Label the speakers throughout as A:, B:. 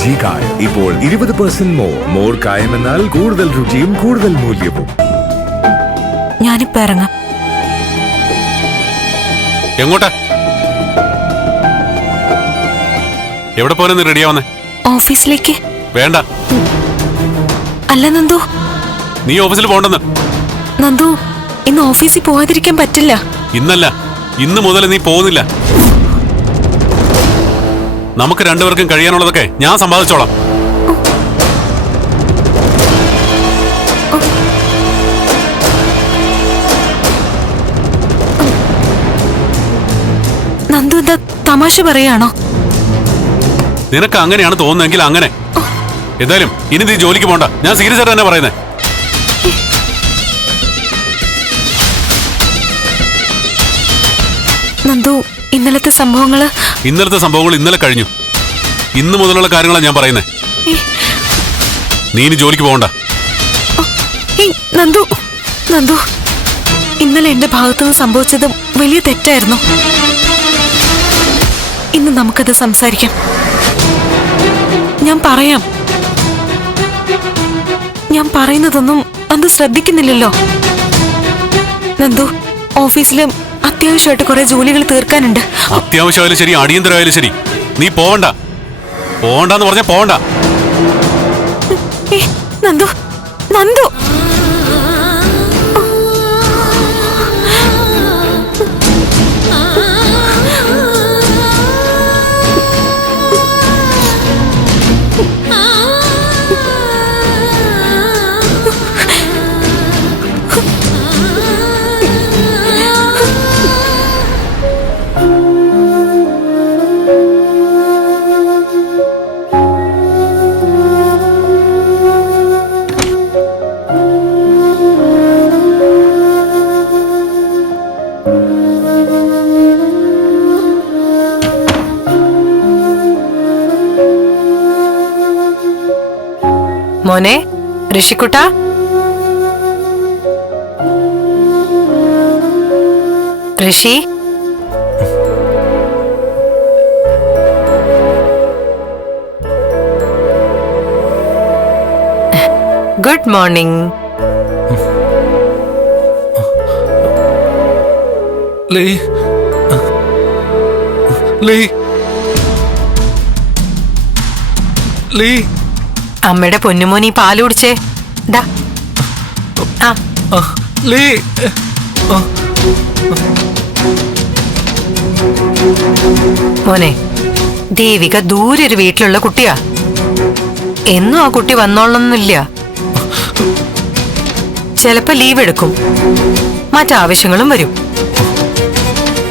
A: G കായം ഇപ്പോൾ ഇരുപത് പെർസെന്റ് മോർ മോർ കായം എന്നാൽ കൂടുതൽ രുചിയും കൂടുതൽ മൂല്യവും.
B: ഞാനിപ്പോ ഇറങ്ങാം.
C: എങ്ങോട്ടാ? എവിടെ പോലെ റെഡിയാവുന്നേ
B: ഓഫീസിലേക്ക്.
C: വേണ്ട.
B: അല്ല നന്ദു.
C: നീ ഓഫീസിൽ പോണ്ടെന്ന്
B: നന്ദു ഇന്ന് ഓഫീസിൽ പോവാതിരിക്കാൻ പറ്റില്ല.
C: ഇന്നല്ല. ഇന്ന് മുതൽ നീ പോകുന്നില്ല. നമുക്ക് രണ്ടുപേർക്കും കഴിയാനുള്ളതൊക്കെ ഞാൻ സമ്പാദിച്ചോളാം.
B: നന്ദു എന്താ തമാശ പറയാണോ
C: നിനക്ക് അങ്ങനെയാണ് തോന്നുന്നെങ്കിൽ അങ്ങനെ. എന്തായാലും ഇനി നീ ജോലിക്ക് പോണ്ട. ഞാൻ സീരിയസ് ആയിട്ട് തന്നെ പറയുന്നത്
B: ഇന്നലത്തെ സംഭവങ്ങൾ?
C: ഇന്നലത്തെ സംഭവങ്ങൾ ഇന്നലെ കഴിഞ്ഞു. ഇന്ന് മുതലുള്ള കാര്യങ്ങളാണ് ഞാൻ പറയുന്നത് നീ ഇനി ജോലിക്ക് പോകണ്ട.
B: നന്ദു നന്ദു ഇന്നലെ എന്റെ ഭാഗത്തുനിന്ന് സംഭവിച്ചത് വലിയ തെറ്റായിരുന്നു. ഇന്ന് നമുക്കത് സംസാരിക്കാം. ഞാൻ പറയാം. ഞാൻ പറയുന്നതൊന്നും നന്ദു ശ്രദ്ധിക്കുന്നില്ലല്ലോ. നന്ദു ഓഫീസിൽ അത്യാവശ്യമായിട്ട് കുറെ ജോലികൾ തീർക്കാനുണ്ട്.
C: അത്യാവശ്യമായാലും ശരി അടിയന്തരമായാലും ശരി. നീ പോവണ്ട. പോവണ്ടെന്ന് പറഞ്ഞ പോവണ്ട.
B: നന്ദു നന്ദു.
D: മോനെ ഋഷിക്കുട്ട ഋഷി ഗുഡ് മോർണിംഗ്
E: ലീ ലീ ലീ
D: അമ്മയുടെ പൊന്നുമോനി പാൽ കുടിച്ചേ. ദാ. ആ.
E: ആ, ലീ.
D: മോനെ ദേവിക ദൂരെ ഒരു വീട്ടിലുള്ള കുട്ടിയാ. എന്നും ആ കുട്ടി വന്നോളണമെന്നില്ല. ചിലപ്പോ ലീവ് എടുക്കും. മറ്റാവശ്യങ്ങളും വരും.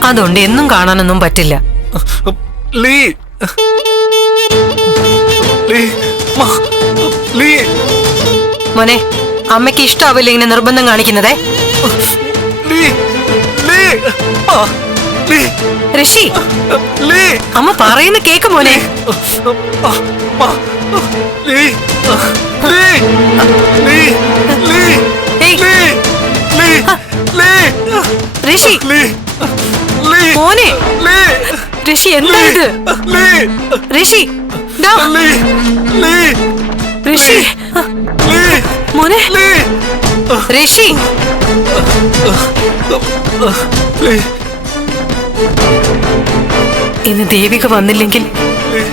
D: അതുകൊണ്ട് എന്നും കാണാനൊന്നും പറ്റില്ല.
E: ലീ.
D: മോനെ അമ്മയ്ക്ക് ഇഷ്ടാവില്ല ഇങ്ങനെ നിർബന്ധം കാണിക്കുന്നതേ? ഋഷി അമ്മ പറയുന്ന കേക്ക് മോനെ. ഋഷി. മോനെ. എന്താ ഇത്? ഋഷി ഋഷി. മോനെ. ഋഷി. ഇന്ന് ദേവിക വന്നില്ലെങ്കിൽ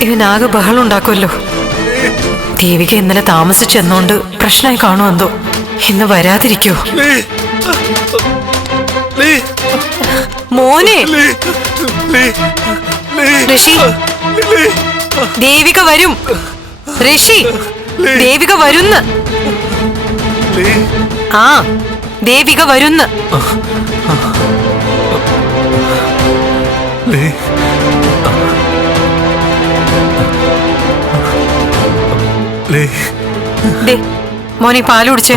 D: ഇവനാകെ ബഹളം ഉണ്ടാക്കുമല്ലോ ദേവിക ഇന്നലെ താമസിച്ചെന്നോണ്ട് പ്രശ്നമായി കാണുമെന്തോ ഇന്ന് വരാതിരിക്കോ. മോനെ. ഋഷി. ദേവിക വരും. ഋഷി ദേവിക വരുന്ന്. ആ ദേവിക വരുന്ന്. മോനെ പാൽ കുടിച്ചേ.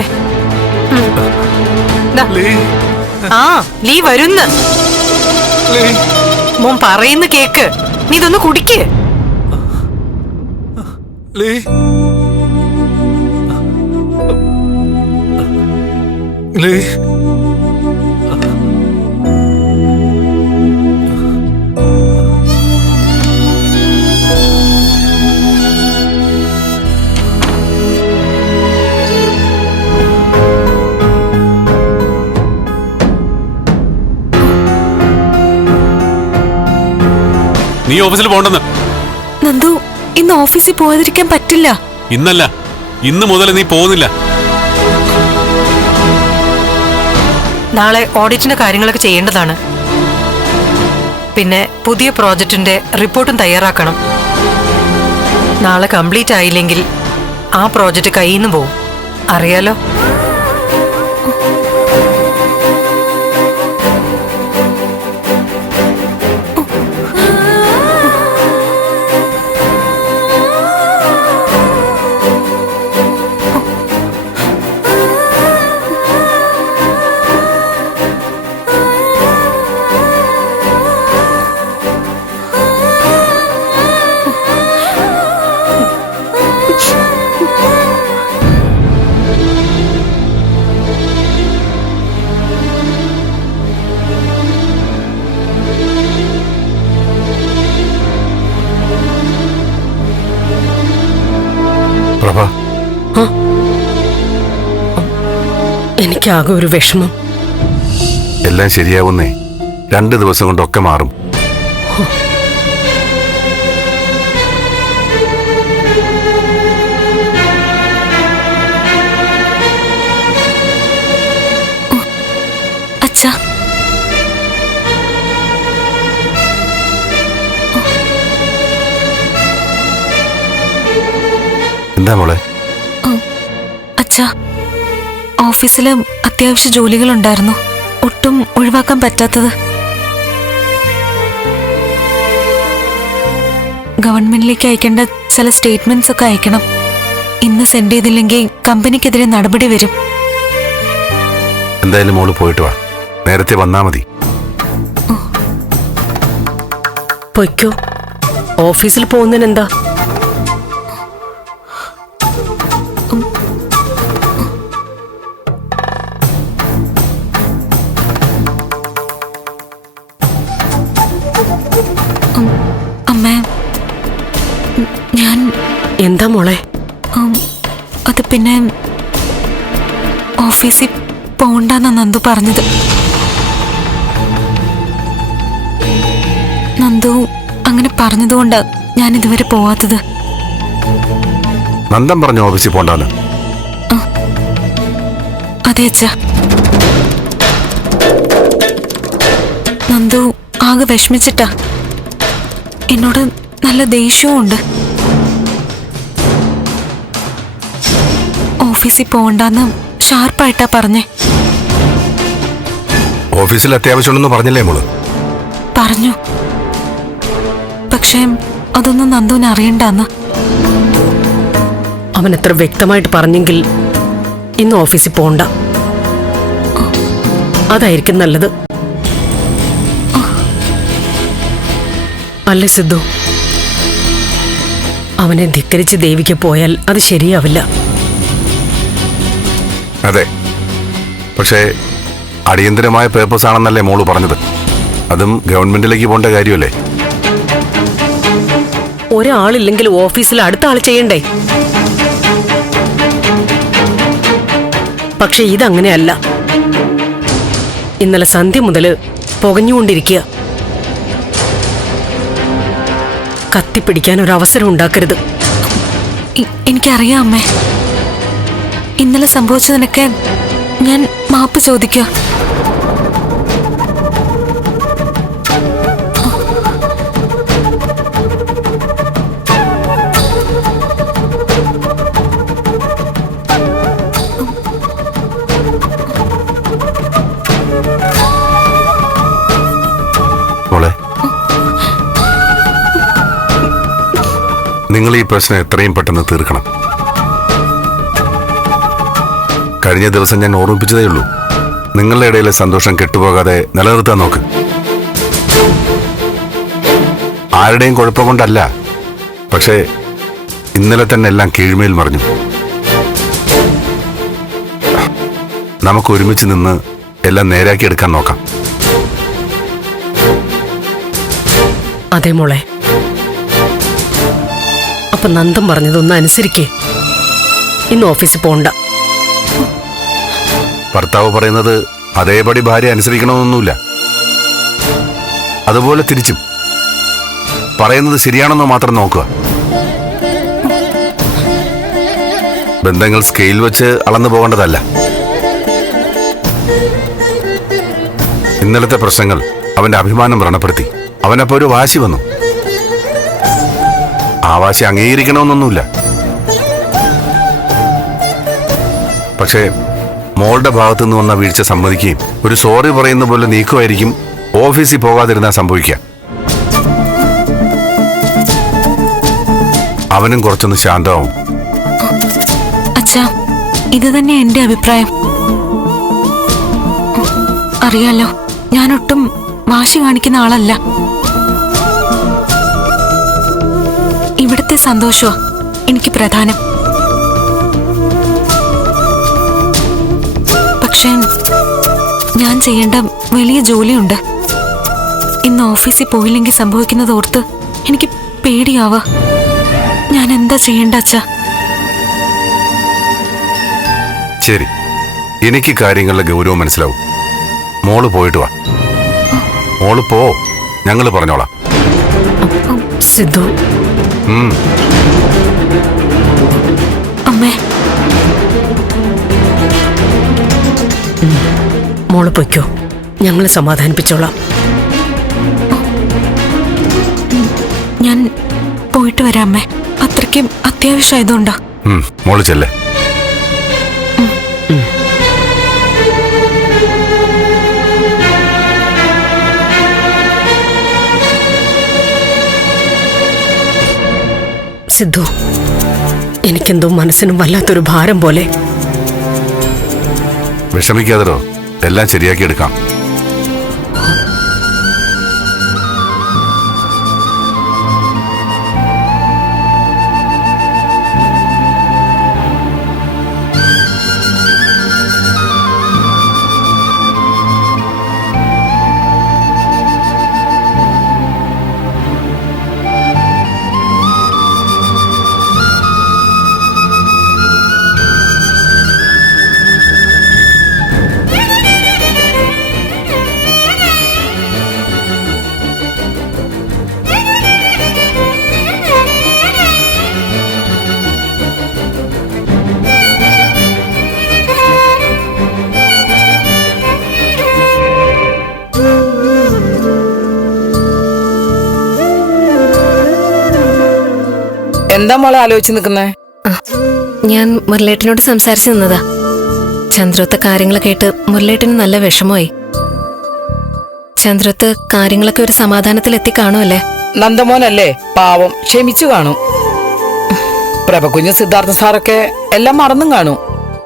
D: ആ ലീ വരുന്ന്. മോൻ പറയുന്ന കേക്ക്. നീ ഇതൊന്ന് കുടിക്ക്.
E: ലീ ലീ
C: നീ ഓഫീസിൽ പോണ്ടെന്ന്
B: നന്ദു ഇന്ന് ഓഫീസിൽ പോകാതിരിക്കാൻ പറ്റില്ല.
C: ഇന്നല്ല. ഇന്ന് മുതൽ നീ പോകുന്നില്ല.
D: നാളെ ഓഡിറ്റിന്റെ കാര്യങ്ങളൊക്കെ ചെയ്യേണ്ടതാണ്. പിന്നെ പുതിയ പ്രോജക്റ്റിന്റെ റിപ്പോർട്ടും തയ്യാറാക്കണം. നാളെ കംപ്ലീറ്റ് ആയില്ലെങ്കിൽ ആ പ്രോജക്റ്റ് കയ്യിൽ നിന്ന് പോവും. അറിയാലോ?
F: എനിക്കാകെ ഒരു വിഷമം.
G: എല്ലാം ശരിയാവുന്നേ. രണ്ട് ദിവസം കൊണ്ടൊക്കെ മാറും.
B: അച്ഛാ.
G: എന്താ മോളെ?
B: അച്ഛാ. ഓഫീസിൽ അത്യാവശ്യ ജോലികളുണ്ടായിരുന്നു. ഒട്ടും ഒഴിവാക്കാൻ പറ്റാത്തത്. ഗവൺമെന്റിലേക്ക് അയക്കേണ്ട ചില സ്റ്റേറ്റ്മെന്റ്സ് ഒക്കെ അയക്കണം. ഇന്ന് സെൻഡ് ചെയ്തില്ലെങ്കിൽ കമ്പനിക്കെതിരെ നടപടി വരും.
G: എന്തായാലും മോൾ പോയിട്ട് വാ. നേരത്തെ വന്നാ മതി.
F: പൊയ്ക്കോ. ഓഫീസിൽ പോകുന്നതിന്
B: പിന്നെ ഓഫീസിൽ പോണ്ടെന്ന് നന്ദു പറഞ്ഞത്. നന്ദു അങ്ങനെ പറഞ്ഞതുകൊണ്ട് ഞാൻ ഇതുവരെ പോവാത്തത്.
G: നന്ദൻ പറഞ്ഞു ഓഫീസിൽ പോണ്ടാന്ന്.
B: അതെ അച്ഛ. നന്ദു ആകെ വിഷമിച്ചിട്ടാ. എന്നോട് നല്ല ദേഷ്യവും ഉണ്ട് ഓഫീസിൽ പോകണ്ടെന്ന് ഷാർപ്പായിട്ടാ പറഞ്ഞേ.
G: ഓഫീസിൽ അത്യാവശ്യമുണ്ടെന്ന് പറഞ്ഞില്ലേ മോൾ?
B: പറഞ്ഞു. പക്ഷേ അതൊന്നും നന്ദുവിന് അറിയണ്ടെന്ന്.
F: അവൻ എത്ര വ്യക്തമായിട്ട് പറഞ്ഞെങ്കിൽ ഇന്ന് ഓഫീസിൽ പോണ്ട. അതായിരിക്കും നല്ലത്. അല്ലേ സിദ്ധു? അവനെ ധിക്കരിച്ച് ദേവിക്ക് പോയാൽ അത് ശരിയാവില്ല.
G: അതെ. പക്ഷേ അടിയന്തരമായ പേപ്പേഴ്സ് ആണെന്നല്ലേ മോൾ പറഞ്ഞത്. അതും ഗവൺമെന്റിലേക്ക് പോകേണ്ട കാര്യമല്ലേ?
F: ഒരാളില്ലെങ്കിൽ ഓഫീസിൽ അടുത്ത ആൾ ചെയ്യണ്ടേ? പക്ഷെ ഇതങ്ങനെയല്ല. ഇന്നലെ സന്ധ്യ മുതൽ പുകഞ്ഞുകൊണ്ടിരിക്കുക. കത്തിപ്പിടിക്കാൻ ഒരു അവസരം ഉണ്ടാക്കരുത്
B: എനിക്കറിയാം അമ്മേ. ഇന്നലെ സംഭവിച്ചതിനൊക്കെ ഞാൻ മാപ്പ് ചോദിക്കുക
G: നിങ്ങൾ ഈ പ്രശ്നം എത്രയും പെട്ടെന്ന് തീർക്കണം. കഴിഞ്ഞ ദിവസം ഞാൻ ഓർമ്മിപ്പിച്ചതേ ഉള്ളൂ. നിങ്ങളുടെ ഇടയിലെ സന്തോഷം കെട്ടുപോകാതെ നിലനിർത്താൻ നോക്ക്. ആരുടെയും കുഴപ്പം കൊണ്ടല്ല. പക്ഷേ ഇന്നലെ തന്നെ എല്ലാം കീഴ്മേൽ മറിഞ്ഞു. നമുക്ക് ഒരുമിച്ച് നിന്ന് എല്ലാം നേരാക്കി എടുക്കാൻ നോക്കാം.
F: അതെ മോളെ. അപ്പൊ നന്ദം പറഞ്ഞതൊന്ന് അനുസരിക്കേ. ഇന്ന് ഓഫീസിൽ പോണ്ട.
G: ഭർത്താവ് പറയുന്നത് അതേപടി ഭാര്യ അനുസരിക്കണമെന്നൊന്നുമില്ല. അതുപോലെ തിരിച്ചും. പറയുന്നത് ശരിയാണെന്ന് മാത്രം നോക്കുക. ബന്ധങ്ങൾ സ്കെയിൽ വെച്ച് അളന്നു പോകേണ്ടതല്ല. ഇന്നലത്തെ പ്രശ്നങ്ങൾ അവന്റെ അഭിമാനം വ്രണപ്പെടുത്തി. അവനപ്പോ ഒരു വാശി വന്നു. ആ വാശി അംഗീകരിക്കണമെന്നൊന്നുമില്ല. പക്ഷേ മോളുടെ ഭാഗത്തു നിന്ന് വന്ന വീഴ്ച സമ്മതിക്കുകയും ഒരു സോറി പറയുന്ന പോലെ നീക്കുമായിരിക്കും ഓഫീസിൽ പോകാതിരുന്നാൽ സംഭവിക്കുക. അവനും കുറച്ചൊന്ന് ശാന്തമാവും.
B: ഇത് തന്നെ എന്റെ അഭിപ്രായം. അറിയാലോ ഞാനൊട്ടും വാശി കാണിക്കുന്ന ആളല്ല. ഇവിടുത്തെ സന്തോഷമാ എനിക്ക് പ്രധാനം. ചെയ്യേണ്ട വലിയ ജോലിയുണ്ട്. ഇന്ന് ഓഫീസിൽ പോയില്ലെങ്കിൽ സംഭവിക്കുന്നത് ഓർത്ത് എനിക്ക് പേടിയാവാ. ഞാൻ എന്താ ചെയ്യേണ്ട അച്ഛാ?
G: ശരി. എനിക്ക് കാര്യങ്ങളുടെ ഗൗരവം മനസ്സിലാവും. മോൾ പോയിട്ട് വാ. മോൾ പോ. ഞങ്ങൾ പറഞ്ഞോളാം.
F: സിദ്ധു.
G: ഉം.
F: മോൾ പൊയ്ക്കോ. ഞങ്ങൾ സമാധാനിപ്പിച്ചോളാം.
B: ഞാൻ പോയിട്ട് വരാമേ അമ്മേ. അത്രയ്ക്കും അത്യാവശ്യമായതുകൊണ്ടാ.
G: മോൾ ചെല്ലേ.
F: സിദ്ധു എനിക്കെന്തോ മനസ്സിനും വല്ലാത്തൊരു ഭാരം പോലെ.
G: വിഷമിക്കാതരോ എല്ലാം ശരിയാക്കി എടുക്കാം.
H: എന്താ മോളെ ആലോചിച്ച് നിൽക്കുന്നേ?
I: ഞാൻ മുരളേട്ടനോട് സംസാരിച്ചു നിന്നതാ. ചന്ദ്രത്തെ കാര്യങ്ങൾ കേട്ട് മുരളേട്ടന് നല്ല വിഷമമായി. ചന്ദ്രത്ത് കാര്യങ്ങളൊക്കെ ഒരു സമാധാനത്തിൽ എത്തി കാണുമല്ലേ?
H: നന്ദമോനല്ലേ? പാവം. ക്ഷമിച്ചു കാണും. പ്രഭകുഞ്ഞ് സിദ്ധാർത്ഥ സാറൊക്കെ എല്ലാം മറന്നും കാണും.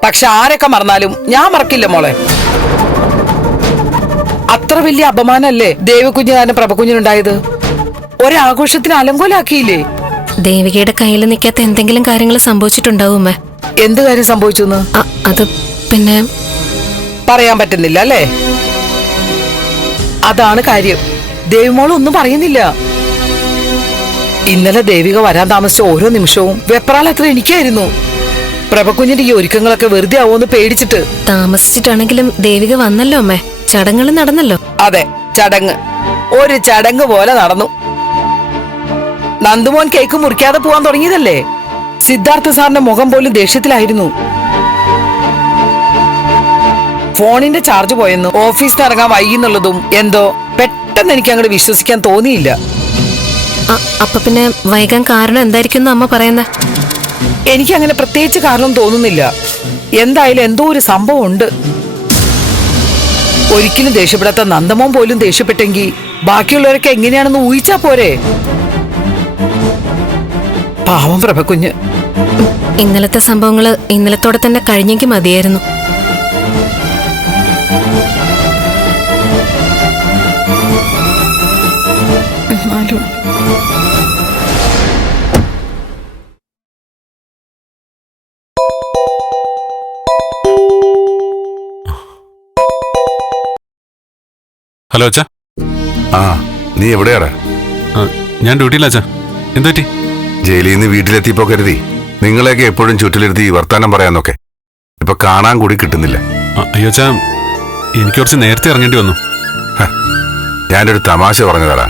H: പക്ഷെ ആരൊക്കെ മറന്നാലും ഞാൻ മറക്കില്ല മോളെ. അത്ര വലിയ അപമാനല്ലേ ദേവികുഞ്ഞ് തന്നെ പ്രഭകുഞ്ഞിനുണ്ടായത്? ഒരാഘോഷത്തിന് അലങ്കോലാക്കിയില്ലേ?
I: ദേവികയുടെ കയ്യിൽ നിൽക്കാത്ത എന്തെങ്കിലും കാര്യങ്ങൾ സംഭവിച്ചിട്ടുണ്ടാവുമേ?
H: എന്ത് കാര്യം സംഭവിച്ചു
I: അത് പിന്നെ
H: പറയാൻ പറ്റുന്നില്ല അല്ലേ? അതാണ് കാര്യം. ദേവിമോൾ ഒന്നും പറയുന്നില്ല. ഇന്നലെ ദേവിക വരാൻ താമസിച്ച ഓരോ നിമിഷവും വെപ്രാളത്ര എനിക്കായിരുന്നു. പ്രഭക്കുഞ്ഞിന്റെ ഈ ഒരുക്കങ്ങളൊക്കെ വെറുതെ ആവുമെന്ന് പേടിച്ചിട്ട്.
I: താമസിച്ചിട്ടാണെങ്കിലും ദേവിക വന്നല്ലോ അമ്മേ. ചടങ്ങുകൾ നടന്നല്ലോ.
H: അതെ ചടങ്ങ്. ഒരു ചടങ്ങ് പോലെ നടന്നു. നന്ദുമോൻ കേക്ക് മുറിക്കാതെ പോവാൻ തുടങ്ങിയതല്ലേ? സിദ്ധാർത്ഥ സാറിന്റെ മുഖം പോലും ദേഷ്യത്തിലായിരുന്നു. ഫോണിന്റെ ചാർജ് പോയെന്ന് ഓഫീസിൽ ഇറങ്ങാൻ വൈകുന്നുള്ളതും എന്തോ പെട്ടെന്ന് എനിക്ക് അങ്ങോട്ട് വിശ്വസിക്കാൻ തോന്നിയില്ല.
I: അപ്പൊ പിന്നെ വൈകാൻ കാരണം എന്തായിരിക്കും അമ്മ പറയുന്നത്
H: എനിക്ക് അങ്ങനെ പ്രത്യേകിച്ച് കാരണം തോന്നുന്നില്ല. എന്തായാലും എന്തോ ഒരു സംഭവം ഉണ്ട്. ഒരിക്കലും ദേഷ്യപ്പെടാത്ത നന്ദമോൻ പോലും ദേഷ്യപ്പെട്ടെങ്കിൽ ബാക്കിയുള്ളവരൊക്കെ എങ്ങനെയാണെന്ന് ഊഹിച്ചാ പോരെ? പാവം പ്രഭക്കുഞ്ഞ്
I: ഇന്നലത്തെ സംഭവങ്ങൾ ഇന്നലത്തോടെ തന്നെ കഴിഞ്ഞെങ്കിൽ മതിയായിരുന്നു.
H: എന്നാലും
C: ഹലോ അച്ഛാ.
G: ആ നീ എവിടെയാടാ?
C: ആ, ഞാൻ ഡ്യൂട്ടിയില്ല അച്ഛാ. എന്തു പറ്റി
G: ജയിലിൽ നിന്ന് വീട്ടിലെത്തിയപ്പോ കരുതി നിങ്ങളെയൊക്കെ എപ്പോഴും ചുറ്റിലിരുത്തി വർത്താനം പറയാന്നൊക്കെ. ഇപ്പൊ കാണാൻ കൂടി കിട്ടുന്നില്ല.
C: അയ്യോ അച്ഛാ എനിക്ക് കുറച്ച് നേരത്തെ ഇറങ്ങേണ്ടി വന്നു.
G: ഞാനൊരു തമാശ പറഞ്ഞതാടാ.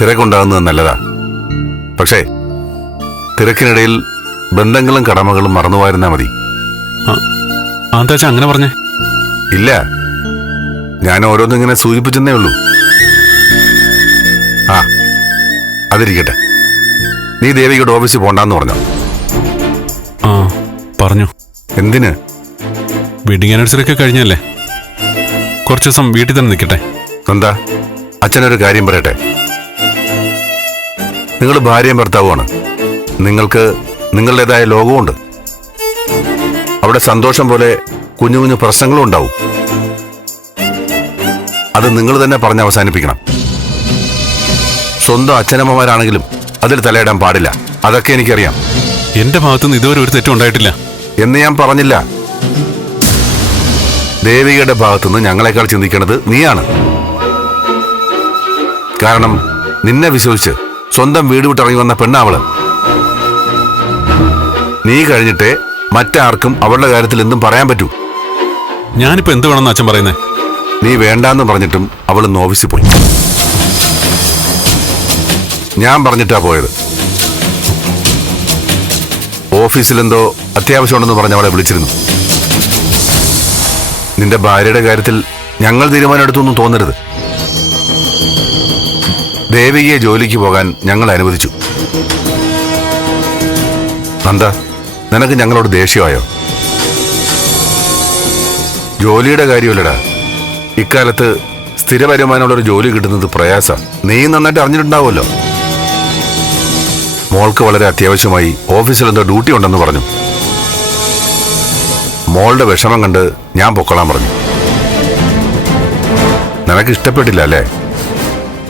G: തിരക്കുണ്ടാകുന്നത് നല്ലതാ. പക്ഷേ തിരക്കിനിടയിൽ ബന്ധങ്ങളും കടമകളും മറന്നുപോയിരുന്നാ മതി.
C: എന്താ അങ്ങനെ പറഞ്ഞേ?
G: ഇല്ല. ഞാൻ ഓരോന്നിങ്ങനെ ഇങ്ങനെ സൂചിപ്പിച്ചെന്നേ ഉള്ളൂ. ആ അതിരിക്കട്ടെ. നീ ദേവികയുടെ ഓഫീസിൽ പോണ്ടെന്ന് പറഞ്ഞു?
C: ആ പറഞ്ഞു.
G: എന്തിന്?
C: വെഡിങ് ആനിവേഴ്സറി ഒക്കെ കഴിഞ്ഞല്ലേ? കുറച്ച് ദിവസം വീട്ടിൽ തന്നെ നിൽക്കട്ടെ.
G: എന്താ? അച്ഛനൊരു കാര്യം പറയട്ടെ. നിങ്ങൾ ഭാര്യയും ഭർത്താവുമാണ്. നിങ്ങൾക്ക് നിങ്ങളുടേതായ ലോകമുണ്ട് അവിടെ സന്തോഷം പോലെ കുഞ്ഞു കുഞ്ഞു പ്രശ്നങ്ങളും ഉണ്ടാവും. അത് നിങ്ങൾ തന്നെ പറഞ്ഞ് അവസാനിപ്പിക്കണം. സ്വന്തം അച്ഛനമ്മമാരാണെങ്കിലും അതിൽ തലയിടാൻ പാടില്ല. അതൊക്കെ എനിക്കറിയാം.
C: എന്റെ ഭാഗത്തുനിന്ന് ഇതുവരെ ഒരു തെറ്റും ഉണ്ടായിട്ടില്ല.
G: എന്ന് ഞാൻ പറഞ്ഞില്ല. ദേവികയുടെ ഭാഗത്തുനിന്ന് ഞങ്ങളെക്കാൾ ചിന്തിക്കുന്നത് നീയാണ്. കാരണം നിന്നെ വിശ്വസിച്ച് സ്വന്തം വീട് വിട്ടിറങ്ങി വന്ന പെണ്ണാവൾ. നീ കഴിഞ്ഞിട്ടേ മറ്റാർക്കും അവളുടെ കാര്യത്തിൽ എന്തും പറയാൻ പറ്റൂ.
C: ഞാനിപ്പോ എന്ത് വേണമെന്ന് അച്ഛൻ പറയുന്നേ?
G: നീ വേണ്ടാന്ന് പറഞ്ഞിട്ടും അവൾ ഓഫീസിൽ പോയി. ഞാൻ പറഞ്ഞിട്ടാ പോയത്. ഓഫീസിലെന്തോ അത്യാവശ്യമുണ്ടെന്ന് പറഞ്ഞ് അവളെ വിളിച്ചിരുന്നു. നിന്റെ ഭാര്യയുടെ കാര്യത്തിൽ ഞങ്ങൾ തീരുമാനം എടുത്തൊന്നും തോന്നരുത്. ദേവികയെ ജോലിക്ക് പോകാൻ ഞങ്ങൾ അനുവദിച്ചു. നന്ദ നിനക്ക് ഞങ്ങളോട് ദേഷ്യമായോ? ജോലിയുടെ കാര്യമല്ലടാ. ഇക്കാലത്ത് സ്ഥിര വരുമാനമുള്ള ഒരു ജോലി കിട്ടുന്നത് പ്രയാസ. നീ നന്നായിട്ട് അറിഞ്ഞിട്ടുണ്ടാവുമല്ലോ. മോൾക്ക് വളരെ അത്യാവശ്യമായി ഓഫീസിൽ എന്തോ ഡ്യൂട്ടി ഉണ്ടെന്ന് പറഞ്ഞു. മോളുടെ വിഷമം കണ്ട് ഞാൻ പൊക്കളാൻ പറഞ്ഞു. നിനക്ക് ഇഷ്ടപ്പെട്ടില്ല അല്ലേ?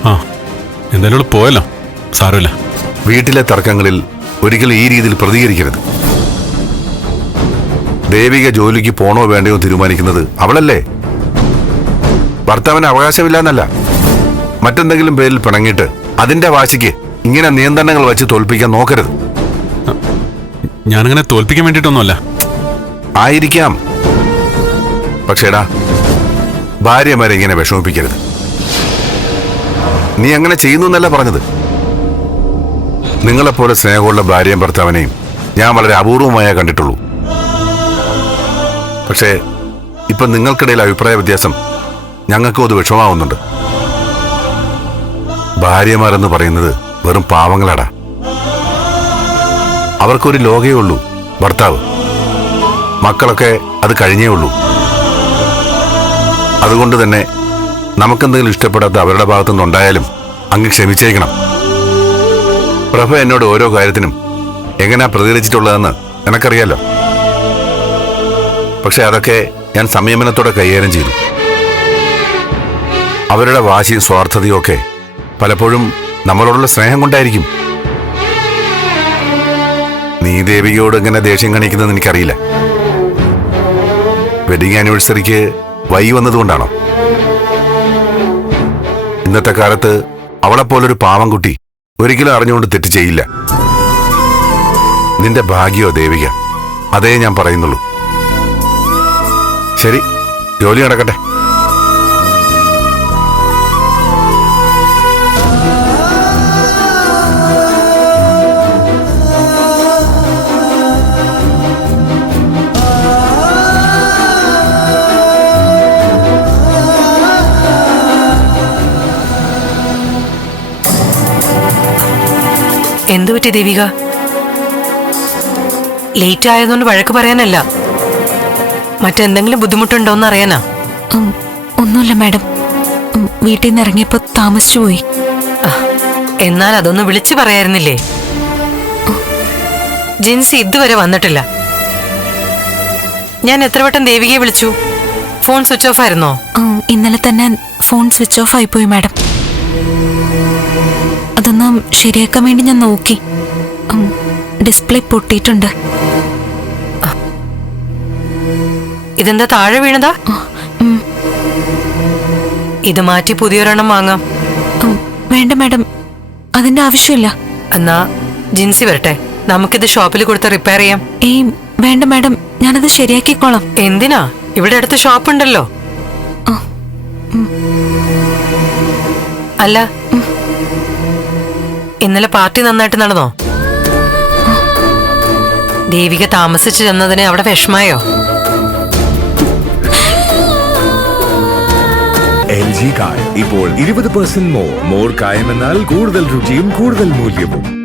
C: ആ എന്തായാലും പോയല്ലോ. സാരമില്ല.
G: വീട്ടിലെ തർക്കങ്ങളിൽ ഒരിക്കലും ഈ രീതിയിൽ പ്രതികരിക്കരുത്. ദേവിക ജോലിക്ക് പോണോ വേണ്ടയോ തീരുമാനിക്കുന്നത് അവളല്ലേ? ഭർത്താവിന് അവകാശമില്ല എന്നല്ല. മറ്റെന്തെങ്കിലും പേരിൽ പിണങ്ങിയിട്ട് അതിന്റെ വാശിക്ക് ഇങ്ങനെ നിയന്ത്രണങ്ങൾ വെച്ച് തോൽപ്പിക്കാൻ നോക്കരുത്.
C: ഞാനങ്ങനെ തോൽപ്പിക്കാൻ വേണ്ടിയിട്ടൊന്നുമല്ല.
G: ആയിരിക്കാം. പക്ഷേടാ ഭാര്യമാരെ ഇങ്ങനെ വിഷമിപ്പിക്കരുത്. നീ അങ്ങനെ ചെയ്യുന്നു എന്നല്ല പറഞ്ഞത്. നിങ്ങളെപ്പോലെ സ്നേഹമുള്ള ഭാര്യയും ഭർത്താവിനെയും ഞാൻ വളരെ അപൂർവമായ കണ്ടിട്ടുള്ളൂ. പക്ഷേ ഇപ്പൊ നിങ്ങൾക്കിടയിൽ അഭിപ്രായ വ്യത്യാസം ഞങ്ങൾക്കും അത് വിഷമാവുന്നുണ്ട് ഭാര്യമാരെന്ന് പറയുന്നത് വെറും പാവങ്ങളാടാ. അവർക്കൊരു ലോകേ ഉള്ളൂ ഭർത്താവ്. മക്കളൊക്കെ അത് കഴിഞ്ഞേ ഉള്ളൂ. അതുകൊണ്ട് തന്നെ നമുക്കെന്തെങ്കിലും ഇഷ്ടപ്പെടാത്ത അവരുടെ ഭാഗത്തുനിന്നുണ്ടായാലും അങ്ങ് ക്ഷമിച്ചേക്കണം. പ്രഭ എന്നോട് ഓരോ കാര്യത്തിനും എങ്ങനെയാ പ്രതികരിച്ചിട്ടുള്ളതെന്ന് എനക്കറിയാലോ. പക്ഷെ അതൊക്കെ ഞാൻ സംയമനത്തോടെ കൈകാര്യം ചെയ്തു. അവരുടെ വാശിയും സ്വാർത്ഥതയും ഒക്കെ പലപ്പോഴും നമ്മളോടുള്ള സ്നേഹം കൊണ്ടായിരിക്കും. നീ ദേവികയോട് എങ്ങനെ ദേഷ്യം കാണിക്കുന്നത് എനിക്കറിയില്ല. വെഡിങ് ആനിവേഴ്സറിക്ക് വൈ വന്നതുകൊണ്ടാണോ? ഇന്നത്തെ കാലത്ത് അവളെപ്പോലൊരു പാവം കുട്ടി ഒരിക്കലും അറിഞ്ഞുകൊണ്ട് തെറ്റ് ചെയ്യില്ല. നിന്റെ ഭാഗ്യോ ദേവിക? അതേ ഞാൻ പറയുന്നുള്ളൂ. ശരി ജോലി നടക്കട്ടെ.
D: എന്തു പറ്റി ദേവിക? ലേറ്റ് ആയതുകൊണ്ട് വഴക്ക് പറയാനല്ല. മറ്റെന്തെങ്കിലും ബുദ്ധിമുട്ടുണ്ടോ എന്ന്
B: അറിയാനാ ഒന്നുമില്ല മാഡം. വീട്ടിൽ നിന്ന് ഇറങ്ങിയപ്പോ താമസിച്ചു പോയി.
D: എന്നാൽ അതൊന്ന് വിളിച്ചു പറയായിരുന്നില്ലേ? ജിൻസി ഇതുവരെ വന്നിട്ടില്ല. ഞാൻ എത്ര വട്ടം ദേവികയെ വിളിച്ചു? ഫോൺ സ്വിച്ച് ഓഫ് ആയിരുന്നോ?
B: ഇന്നലെ തന്നെ ഫോൺ സ്വിച്ച് ഓഫ് ആയി പോയി മാഡം. അതൊന്ന് ശരിയാക്കാൻ വേണ്ടി ഞാൻ നോക്കി. ഡിസ്പ്ലേ പൊട്ടിയിട്ടുണ്ട്.
D: ഇതെന്താ താഴെ വീണതാ? ഇത് മാറ്റി പുതിയൊരെണ്ണം വാങ്ങാം.
B: വേണ്ട മാഡം അതിന്റെ ആവശ്യമില്ല.
D: എന്നാ ജിൻസി വരട്ടെ. നമുക്കിത് ഷോപ്പിൽ കൊടുത്ത് റിപ്പയർ ചെയ്യാം.
B: ഏയ് വേണ്ട മാഡം ഞാനത് ശരിയാക്കിക്കോളാം.
D: എന്തിനാ? ഇവിടെ അടുത്ത് ഷോപ്പ് ഉണ്ടല്ലോ അല്ല ഇന്നലെ പാർട്ടി നന്നായിട്ട് നടന്നോ? ദേവിക താമസിച്ചു ചെന്നതിന് അവിടെ വിഷമായോ?
A: ഇപ്പോൾ ഇരുപത് പെർസെന്റ് മോർ. മോർ കായം എന്നാൽ കൂടുതൽ രുചിയും കൂടുതൽ മൂല്യവും.